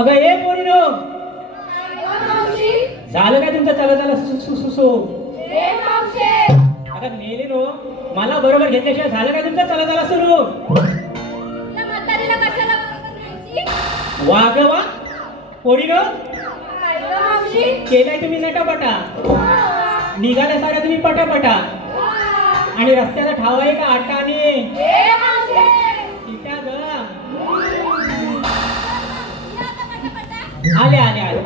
अगं ए पोरीनो, झालं काय तुमचं चला चला सु अगं नेले रो, मला बरोबर घेतल्याशिवाय झालं काय तुमचं चला चला सुरू. वाग वा पोरीनो, केलाय तुम्ही नटापटा, निघाल्या साऱ्या तुम्ही पटापटा, आणि रस्त्याला ठावाय का आटाने तिच्या ग आले आले आले.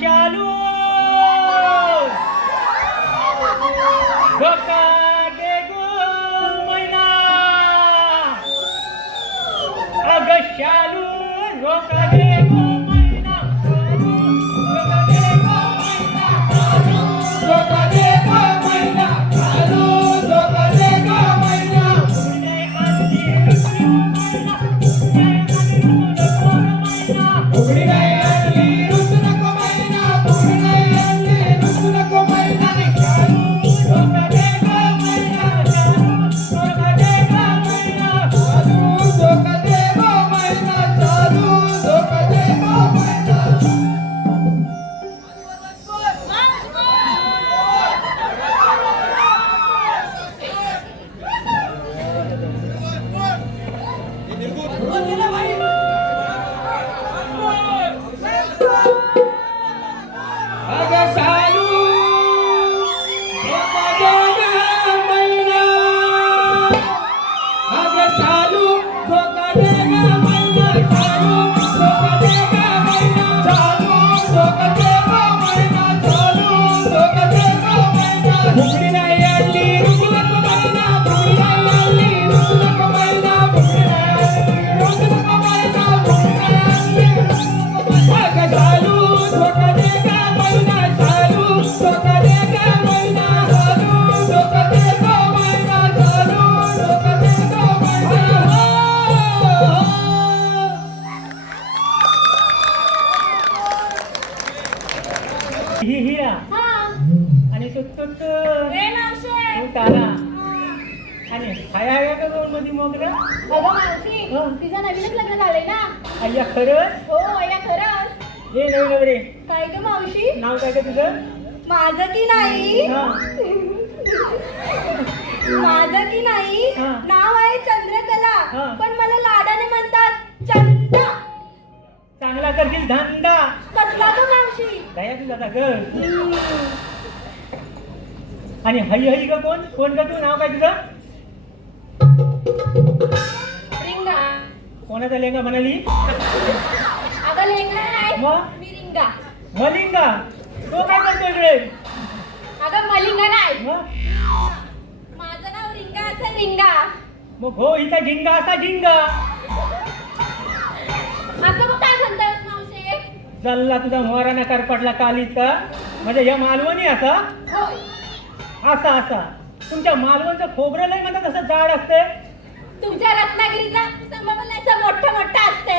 Shalu, roka de go, maina, shalu, roka de go, maina. ही हिरा हा. आणि तू तू तू ए मावशे. तू तारा हा. आणि हाय हाय का दोन मध्ये मग ना अगं मावशी, हा. तिचं नवीनच लग्न झालंय ना. अय्या खरंच हो या खरंच. ये नवीन नवरे काय ग मावशी? नाव काय का तुझं माझं की नाही? हा माझं की नाही? हा. नाव आहे चंद्रकला, हा. पण मला लाडाने म्हणतात चंदा. चांगला करशील धंदा कसला ग मावशी? दया तुझा आता ग आणि हई हई ग कोण कोण ग तू नाव काय तुझं रिंगा. कोणाचा लेंगा म्हणाली अगं लेंगा नाही, मग? मी रिंगा. मलिंगा तो काय करतो इकडे अगं मलिंगा नाही, मग माझं नाव रिंगा असं रिंगा. मग हो हिचा झिंगा असा झिंगा असं मग काय म्हणतायस मावशी? चालला तुझा मोहरा नकार पडला कालीच का म्हणजे या मालवणी असा होय. असा असा तुमच्या मालवणचं खोबरं लय म्हणतात तसं जाड असते तुमच्या रत्नागिरीचा समजण्याचं मोठं मोठं असते.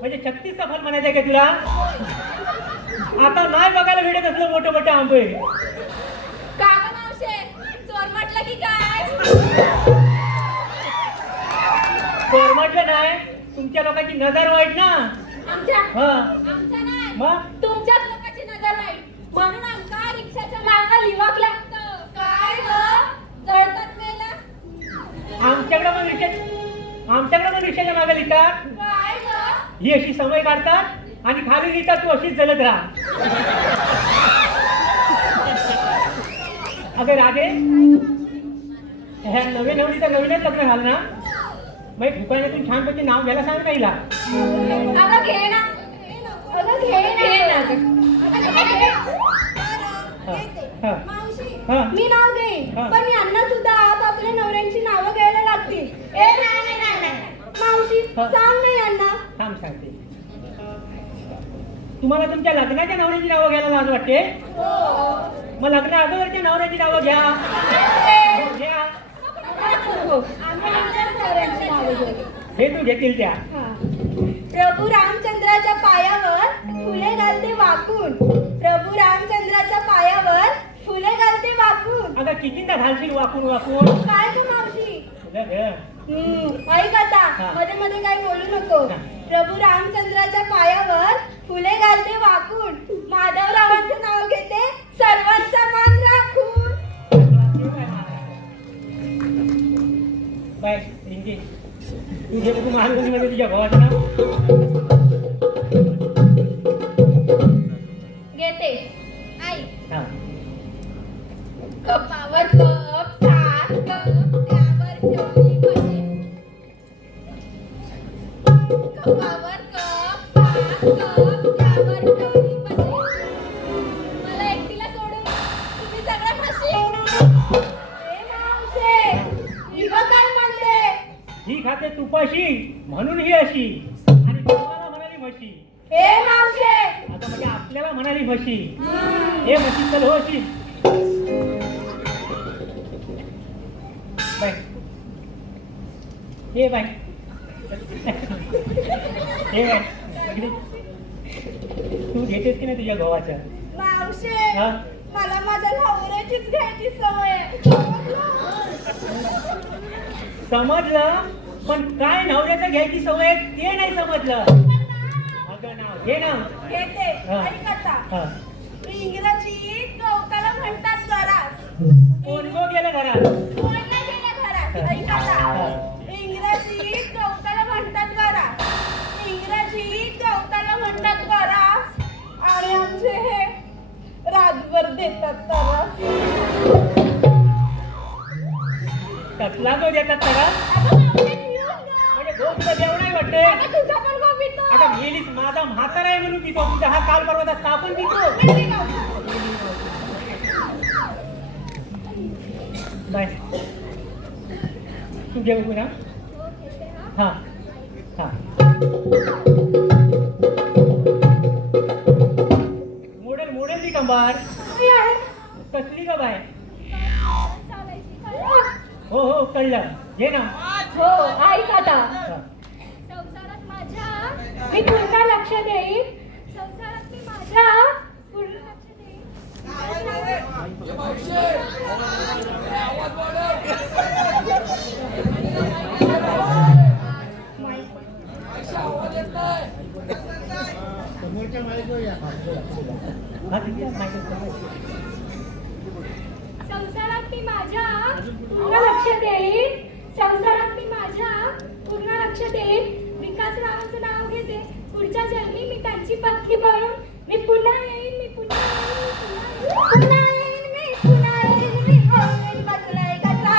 म्हणजे 36 फल म्हणायचं का तुला आता नाही बघायला भेटत असलं मोठं मोठं आंबे का ग मावशे, चोर म्हटलं की काय? तर म्हटलं नाही तुमच्या लोकांची नजर वाईट ना आमच्या हा आमच्या नाही, मग तुमच्याच लोकांची नजर नाही म्हणून आमका रिक्षाच्या मागं लिवाक लागतं. काय ग जळतात मेला? आमच्याकडे पण रिक्षाच्या मागे लिहितात काय ग? ही अशी समय काढतात आणि खाली लिहितात तू अशीच जलत राहा अगं राधे ह्या नवे नवरीचं नवीनच लग्न झालं ना मग दुकानातून छानपैकी नाव घ्यायला सांग का हिला अगं घे ना, अगं घे ना. हा. मावशी, हा. मी नाव घेईन, हा. पण यांना सुद्धा आपापल्या नवऱ्यांची नावं घ्यायला लागतील. ए नाही. मावशी हा. सांग ना यांना. थांब सांगते तुम्हाला तुमच्या लग्नाच्या नवऱ्याची नावं घ्यायला लाज वाटते मग लग्न अगोदरच्या नवऱ्याची नावं घ्या घ्या आम्ही आमच्याच नवऱ्यांची नावं घेऊ. हे तू घेतील त्या प्रभू रामचंद्राच्या पायावर फुले घालते वाकून. प्रभू रामचंद्राच्या पायावर फुले घालते वाकून. अगं कितींदा घालशील वाकून वाकून काय ग मावशी? तुझं घर ऐक आता, हा. मध्ये मध्ये काही बोलू नको. हा. प्रभू रामचंद्राच्या पायावर फुले घालते वाकून. माधवरावांचं नाव घेते सर्वांचा मान राखून. बाय रिंकी तू घे तू महालक्ष्मीमध्ये तुझ्या भावाचं नाव घेते आई. हा कपावर कप सात कप त्यावर ठेवली म्हणे. कपावर कप सात कप त्यावर ठेवली म्हणे. मला एकटीला सोडून तुम्ही सगळं म्हशी. ए मावशे, ही बघ काय म्हणते. ही खाते तुपाशी म्हणून ही अशी आणि तुम्हाला म्हणाली म्हशी ए मावशे. आता म्हणजे आपल्याला म्हणाली म्हशी हे म्हशी चल हो अशी बाय हे बाय हे बाय इकडे. तू घेतेस की नाही तुझ्या गव्हाच्या मावशे, हा? मला माझ्या नवऱ्याचीच घ्यायची सवय आहे. समजलं पण काय नवऱ्याचं घ्यायची सवय आहे ते नाही समजलं अगं नाव घे नाव घेते. हा. ऐक आता. हा इंग्रजीत गवताला म्हणतात गरास. कोण गो गेलं घरात कोण नाही गेलं घरात. ऐक आता. इंग्रजीत गवताला म्हणतात गरास. इंग्रजीत गवताला म्हणतात गरास. आणि आमचे हे रातभर देतात तरास. कसला तो देतात त्याला अगं मावशे, पिऊन ग. म्हणजे गोष्ट जेवण नाही वाटते अगं तुझा पण गो पितो. आता मेलीस माझा म्हातारा आहे म्हणून पितो तुझा हा काल परवा तापून पितो पिली मावशी. बाय तू जेवू ना हा हा मोडेल मोडेल ती कंबार मी आहे. कसली का बाय हो हो कळलं घे ना हो ऐक आता. हा. संसारात माझ्या मी पुन्हा लक्ष देईन. संसारात मी माझ्या हा तिथे माहिती संसारात मी माझ्या पूर्ण लक्ष देईन. संसारात मी माझ्या पूर्ण लक्ष देईन. विकासरावांचं नाव घेते. पुढच्या जन्मी मी त्यांची पत्नी बनून मी पुन्हा येईन. मी पुन्हा येईन. पुन्हा येईन. मी गोंधळ बसलाय कसा.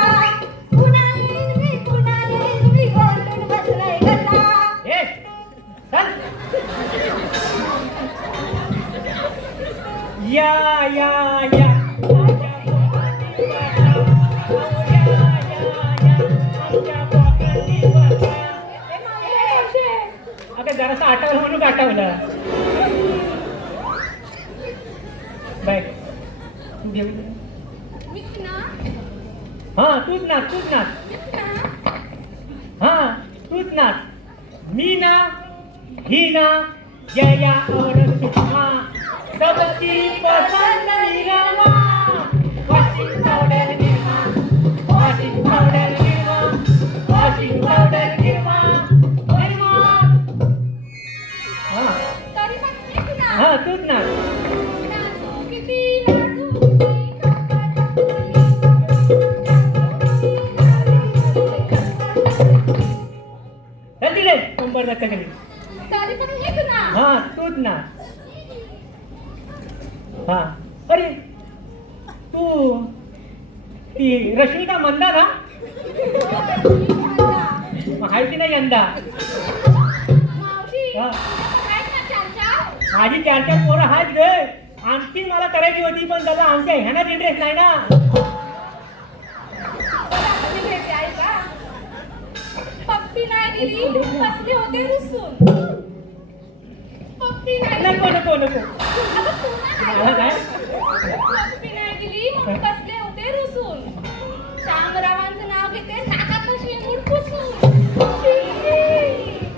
पुन्हा येईन. मी पुन्हा येईन. मी गोंधळ बसलाय कसा. ए चल या या या आता जरासा आठवलं म्हणून आठवलं बाय तू घेऊ मीच ना. हा तूच नाच तूच नाच मीच ना. हा तूच नाच मी ना ही ना जया और सुषमा सबकी पसंद Nirma washing powder Nirma washing powder Nirma washing powder Nirma Nirma हा तरी पण मीच ना. हा तूच नाच नाचू किती नाचू किती चल तिले कंबर दत्ताकडे तरी पण मीच ना. हा तूच नाच हा अरे तू ती रश्मिका मंदा ना माहिती नाही यंदा मावशी हा. आहेत ना चाचा. माझी 4-4 पोरं आहेत ग आणखी मला करायची होती पण दादा आमच्या ह्यानाच इंटरेस्ट नाही ना कधी भेटते आहे का. पप्पी नाही दिली बसले होते रुसून. पप्पी नाही नको नको नको अगं पुन्हा मला नाही. काय पप्पी नाही दिली म्हणून बसले होते रुसून. शामरावांचं नाव घेते नाकात शेंगूड पुसून.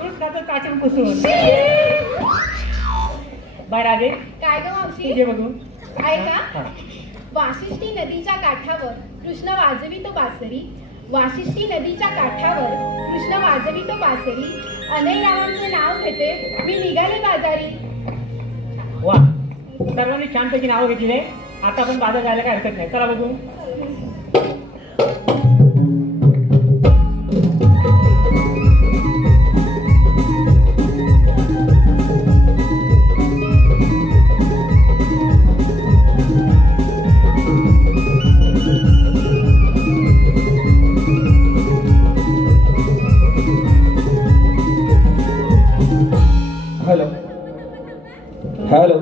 तूच खातो काटून पुसून बाहेर आले काय ग मावशी तुझे बघू आहे का. हा. वाशिष्ठी नदीच्या काठावर कृष्ण वाजवितो बासरी. वाशिष्ठी नदीच्या काठावर कृष्ण वाजवितो बासरी. अनय रावांचं नाव घेते मी निघाले बाजारी. वा सर्वांनी छानपैकी नावं घेतली आहे आता आपण बाजार जायला काय हरकत नाही चला बघू हॅलो हॅलो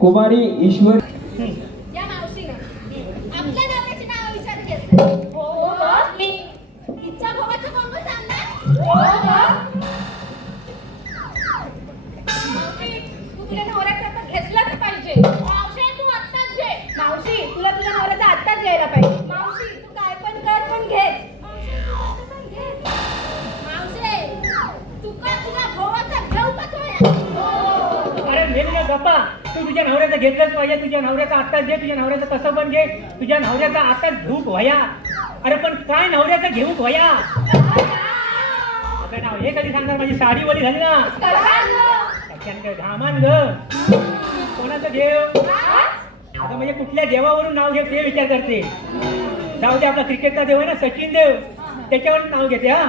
कुमारी ईश्वर या मावशीनं आपल्या नवऱ्याचे नाव विचारली असते. हो ग मी इच्छा भोगाचं कोण सांगणार. हो ग मावशी तू तुझ्या नवऱ्याचं आता घेतलाच पाहिजे. मावशी तू आत्ताच घे. मावशी तुला तुझ्या नवऱ्याचा आत्ताच घ्यायला पाहिजे. मावशी तू काय पण कर पण घे. मावशी तू का तुझ्या भावाचा घेऊ का थोड्या. अरे मेलीला गप्पा तू तुझ्या नवऱ्याचं घेतलंच पाहिजे तुझ्या नवऱ्याचं आत्ताच घे तुझ्या नवऱ्याचं कसं पण घे तुझ्या नवऱ्याचा आत्ताच घेऊक व्हाया अरे पण काय नवऱ्याचं घेऊक व्हाया अगं नाव हे कधी सांगणार माझी साडी वली झाली ना त्याच्यानं घामान ग कोणाचं देव आता म्हणजे कुठल्या देवावरून नाव घे ते विचार करते जाऊ दे आपला क्रिकेटचा देव आहे ना सचिन देव त्याच्यावरून नाव घेते हा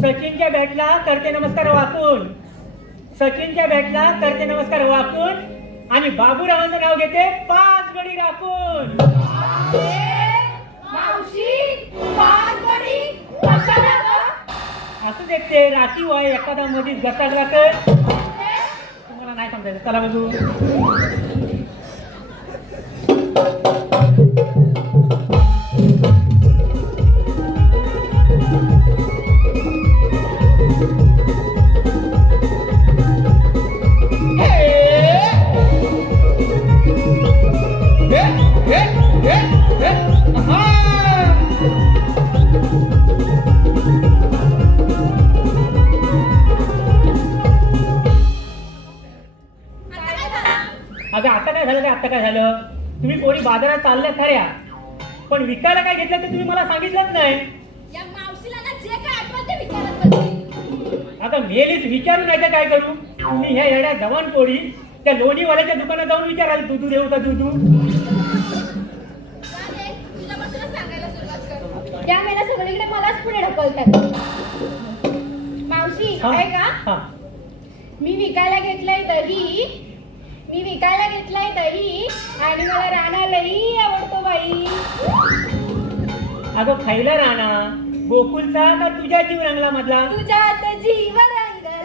सचिनच्या बॅटला करते नमस्कार वाकून सचिनच्या बॅटला करते नमस्कार वाकून आणि बाबूरावांचं नाव घेते 5 गडी राखून. मावशी 5 गडी कशाला ग. असं देखते राखीव आहे एखादा मधीच घसाडला तर तुम्हाला नाही समजायचं चला बघू अगं आता काय झालं आता काय झालं तुम्ही कोणी बाजारात चालल्या खऱ्या पण विकायला काय घेतलं ते तुम्ही मला सांगितलंच नाही. या मावशीला ना जे काय आठवत ते विचारत बसली. आता मेलीच विचारून नाही तर काय करू तुम्ही ह्या येड्या जवान पोरी त्या लोणीवाल्याच्या दुकानात जाऊन विचारायला दूध देऊ का दूध तुझ्यापासूनच सांगायला सुरुवात कर. या वेळेला सगळीकडे मलाच पुढे ढकलतात. मावशी हा. आहे का? हा मी विकायला घेतलंय दही, मी विकायला घेतलंय दही आणि मला राणा लई आवडतो बाई. अगं खायला राणा गोकुलचा का तुझ्या जीव रंगला मधला तुझ्यात जीव रंगला,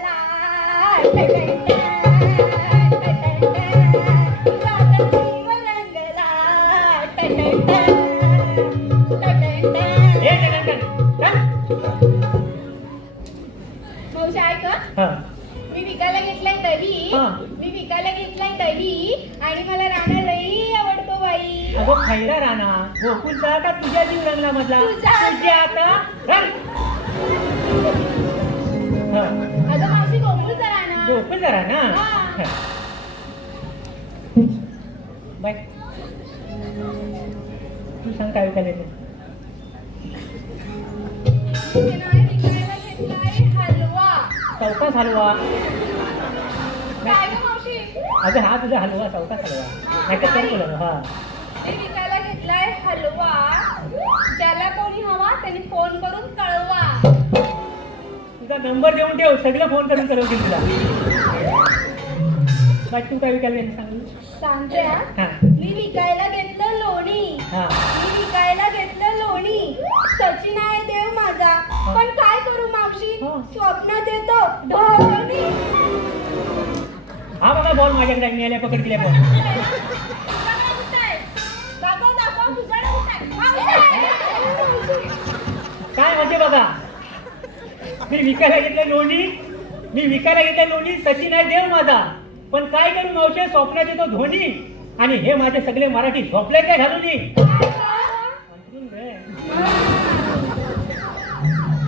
तुझ्यात जीव रंगला, हे जनार्दन, चल. मावशी ऐक हं. हा मी विकायला घेतलाय दही, हा. मी विकायला घेतलाय दही आणि मला राणा लई आवडतो बाई. अगं खायला राणा गोकुलचा का तुझ्या जीव रंगला मधला तुझ्या. तुझ्या आता रंग. हा. अगं मावशी गोकुळचा राणा. गोकुल जरा ना हा. बाय तू सांग काय विकायला येते? मी नाही विकायला घेतलाय हलवा. चौकास हलवा काय ग मावशी? अगं हा तुझा हलवा चौकास हलवा नाही तर कोण बोलवलं? हा मी विकायला घेतलाय हलवा. ज्याला कोणी हवा त्यांनी फोन करून कळवा. तुझा नंबर देऊन ठेव सगळं फोन करून कळवतील तुला. बाय तू काय विकायला येते सांग. सांगते हा. हा मी विकायला घेतलं लोणी. हा मी विकायला घेतलं लोणी. सचिन आहे देव माझा. पण काय करू मावशी? हा. स्वप्नात येतो धोनी. हा बघा बॉल माझ्याकडे आहे, मी आल्या पकड केल्या बॉल. तुझ्याकडे कुठं आहे? दाखव दाखव तुझ्याकडे कुठं आहे? मावशी! काय म्हणजे बघा मी विकायला घेतलं लोणी, मी विकायला घेतलं लोणी, सचिन आहे देव माझा. पण काय करू मावशे स्वप्नात येतो धोनी आणि हे माझे सगळे मराठी झोपले काय घालून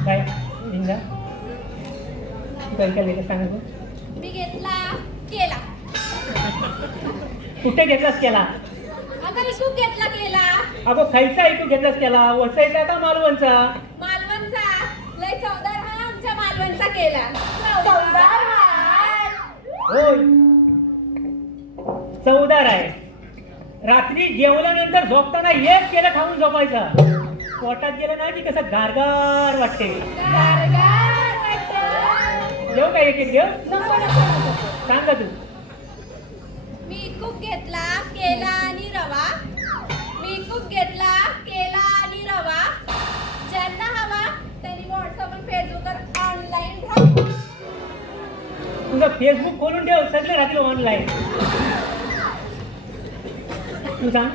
काय इंदा तू काय विकायला घेतलं सांग बघ. मी घेतला केला. कुठे घेतलास केला? अगं इकूक घेतला केला. अगो खायचा ऐकू घेतलास केला वसायचा का मालवणचा? मालवणचा. लय चवदार हा आमच्या मालवणचा केला. चवदार हाय. होय चवदार आहे. रात्री जेवल्यानंतर झोपताना एक केलं खाऊन झोपायचं. पोटात गेलं ना की कसं गारगार वाटते. गारगार वाटतं. देऊ का एक एक देव नको नको नको. सांग का तू. मी कुक घेतला केला आणि रवा. मी कुक घेतला केला आणि रवा. ज्यांना हवा त्यांनी व्हॉट्सअप आणि फेसबुकवर ऑनलाईन राहा. तुझं फेसबुक खोलून ठेव सगळे राहतील ऑनलाईन. तू सांग.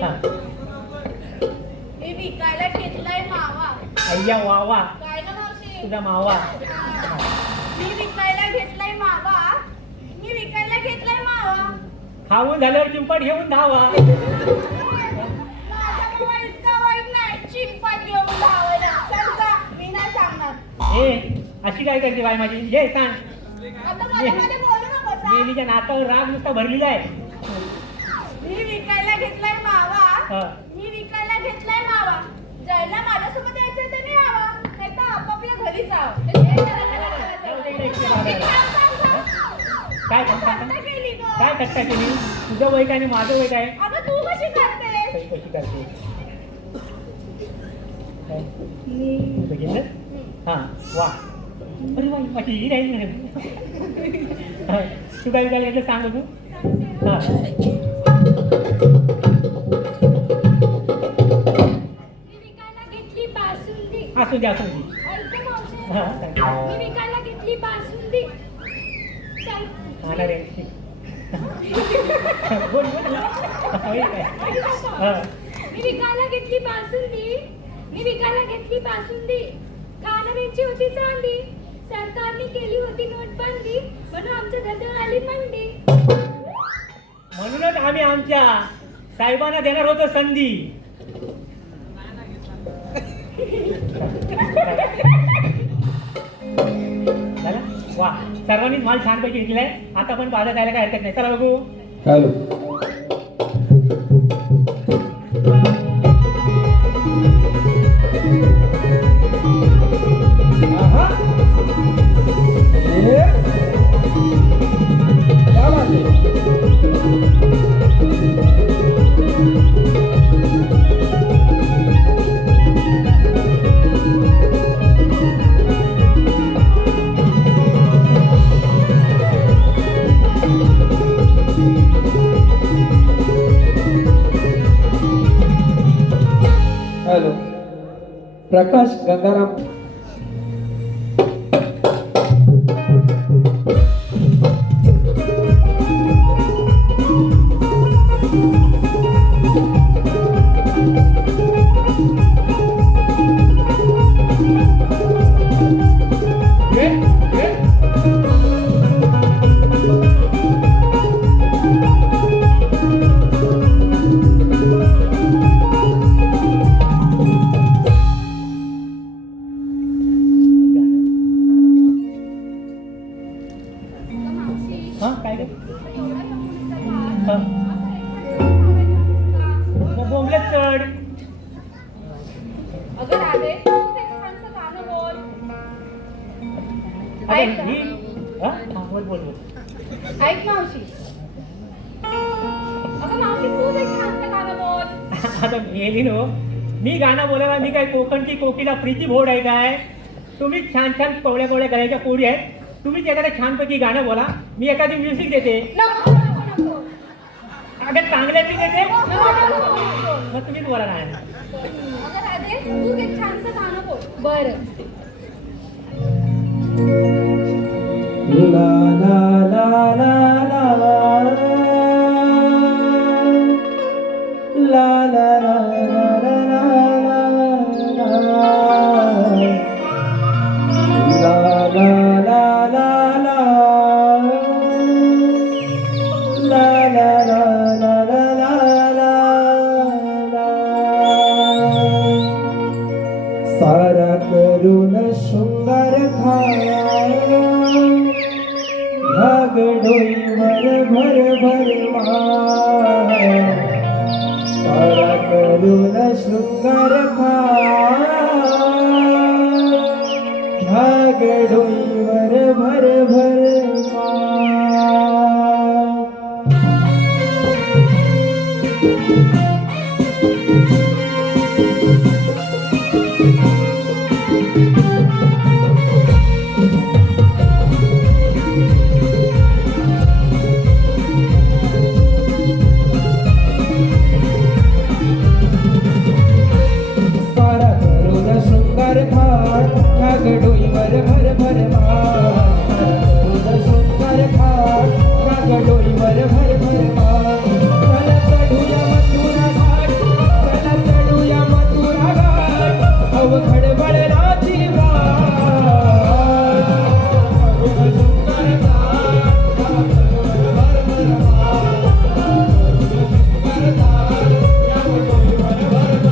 हा. मी विकायला घेतलाय मावा. अय्या वावा काय ना मावशी? तुझा मावा. मी विकायला घेतलाय मावा. मी विकायला घेतलाय मावा. खाऊन झाल्यावर चिंपट घेऊन धावा. माझा मावा इतका वाईट नाही. चिंपाट घेऊन धावायला. चल जा. मी नाही सांगणार. ए अशी काय करते बाय माझी जे सांग. आता मध्ये मध्ये बोलू नको जा. नेहमीच्या नातावर राग नुसता भरलेला आहे. मी विकायला घेतलाय मावा. हा. मी विकायला घेतलाय मावा. ज्याला माझ्यासोबत यायचं त्याने यावा. नाही तर आपापल्या घरी जावं. काय थट्टा थट्टा केली गं. काय थट्टा केली? तुझं वय काय आणि माझं वय काय? अगं तू कशी करतेस? कशी करते काय? तू बघितलं? हा वा अरे वा माझी ही राहील ना. तू काय विकायला येतं सांग तू. हा मी विकायला घेतली बासुंदी. असू दे असू दे. ऐक मावशी. हा सांग. मी विकायला घेतली बासुंदी. चल. आला रे बोल बोल होय काय? हा. मी विकायला घेतली बासुंदी. मी विकायला घेतली बासुंदी. खाणाऱ्यांची होती चांदी. सरकारने केली होती नोटबंदी. म्हणून आमच्या धंद्यावर आली मंदी. म्हणूनच आम्ही आमच्या साहेबांना देणार होतो संधी. झालं? वा सर्वांनीच माल छानपैकी घेतलाय. आता पण बाजार जायला काय हरकत नाही. चला बघू. हॅलो प्रकाश गंगाराम हा काय ग बोंबले चढ अगं राधे तू ते छानसं गाणं बोल. अरे ही हा बोल बोल बोल ऐक मावशी. अगं मावशी तू ते छानसं गाणं बोल. आता गेली नो मी गाणं बोलायला मी काय कोकणची कोकिला प्रीती भोड आहे काय तुम्ही छान छान कवड्या कवड्या गळ्याच्या कोडी आहेत तुम्हीच एखाद्या छानपैकी गाणं बोला मी एखादी म्युझिक देते नको नको नको. अगं चांगल्याची देते नको नको नको. मग तुम्हीच बोला नाही अगं राधे तू ते छानसं गाणं बोल. बरं. ला ला ला ला ला ला ला ला सारा करून शृंगार भाग डोईवर भर भर सारा करून शृंगार भाग डोईवर भर भर सारा करून शृंगार भाग डोईवर भर भर करून शृंगार भाग डोईवर भर भर चला चढूया मथुरा घाट चला चढूया मथुरा घाट अवघड बळराची वाट करून शृंगार भाग डोईवर भर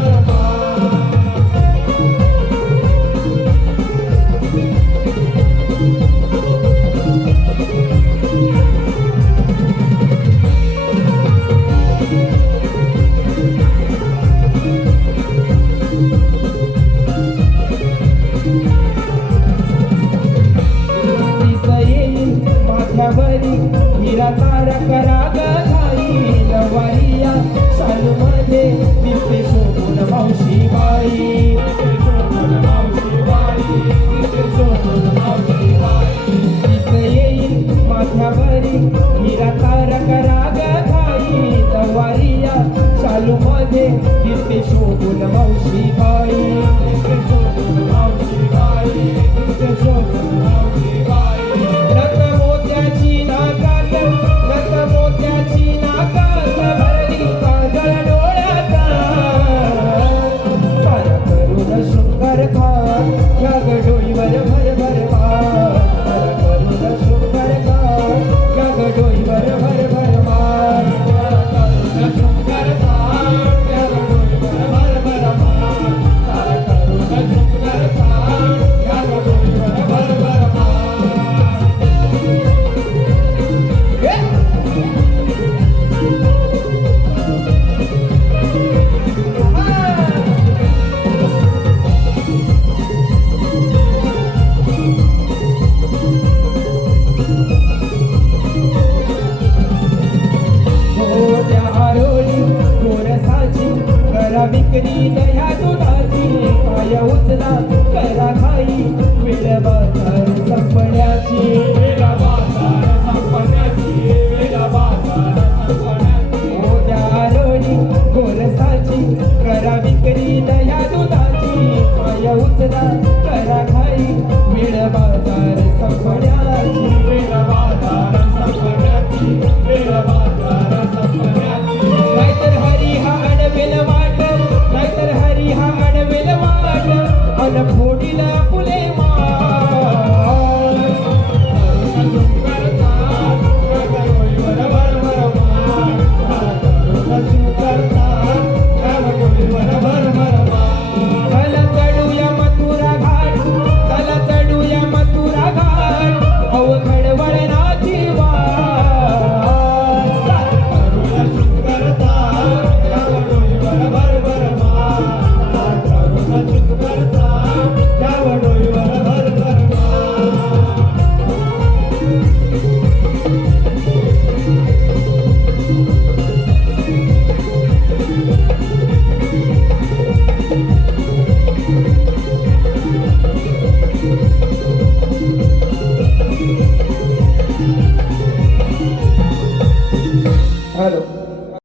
माथ्यावरी हिरा तारक राग घाई नवारिया शालूमध्ये दिसते शोभून मावशी बाई दिस येईल माथ्यावरी हिरा तारक राग घाई नवारिया शालूमध्ये दिसते शोभून मावशी बाई